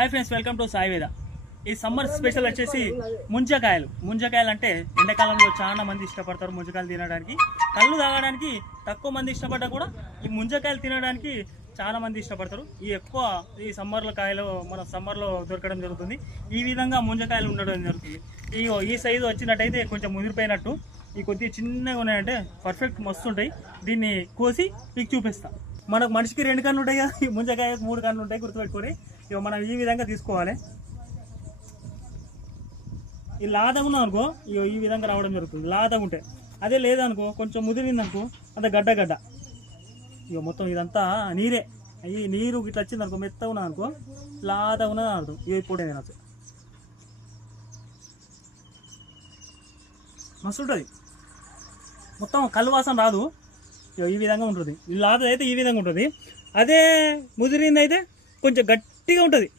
Hi friends, welcome to Sai వేద. ఈ summer special వచ్చేసి ముంజకాయలు అంటే ఎండాకాలంలో చాలా మంది ఇష్టపడతారు ముంజకాయలు తినడానికి. కళ్ళు తాగడానికి తక్కువ మంది ఇష్టపడ్డా కూడా ఈ ముంజకాయలు తినడానికి చాలా మంది ఇష్టపడతారు. ఈ సమ్మర్లో కాయలు మన సమ్మర్లో దొరకడం జరుగుతుంది. ఈ విధంగా ముంజకాయలు ఉండడం జరుగుతుంది. ఈ సైజు వచ్చినట్టయితే కొంచెం ముదిరిపోయినట్టు, ఈ కొద్దిగా చిన్నగా ఉన్నాయంటే పర్ఫెక్ట్ మస్తు ఉంటాయి. దీన్ని కోసి మీకు చూపిస్తాం. మనకు మనిషికి 2 కన్ను ఉంటాయి కదా, ఈ ముంజకాయ 3 కన్ను ఉంటాయి, గుర్తుపెట్టుకొని మనం ఈ విధంగా తీసుకోవాలి. ఈ లాదం ఉన్నా అనుకో ఈ విధంగా రావడం జరుగుతుంది. లాదం ఉంటే అదే లేదనుకో, కొంచెం ముదిరింది అనుకో అంత గడ్డ మొత్తం ఇదంతా నీరే. ఈ నీరు ఇట్లా వచ్చింది అనుకో, మెత్త ఉన్నది అనుకో, లాద ఉన్నది అనుకో, ఇవి ఇప్పుడు తినచ్చు. మస్తు ఉంటుంది, మొత్తం కలువాసన రాదు. ఈ విధంగా ఉంటుంది. ఈ లాద అయితే ఈ విధంగా ఉంటుంది. అదే ముదిరింది అయితే కొంచెం గట్టిగా ఉంటుంది.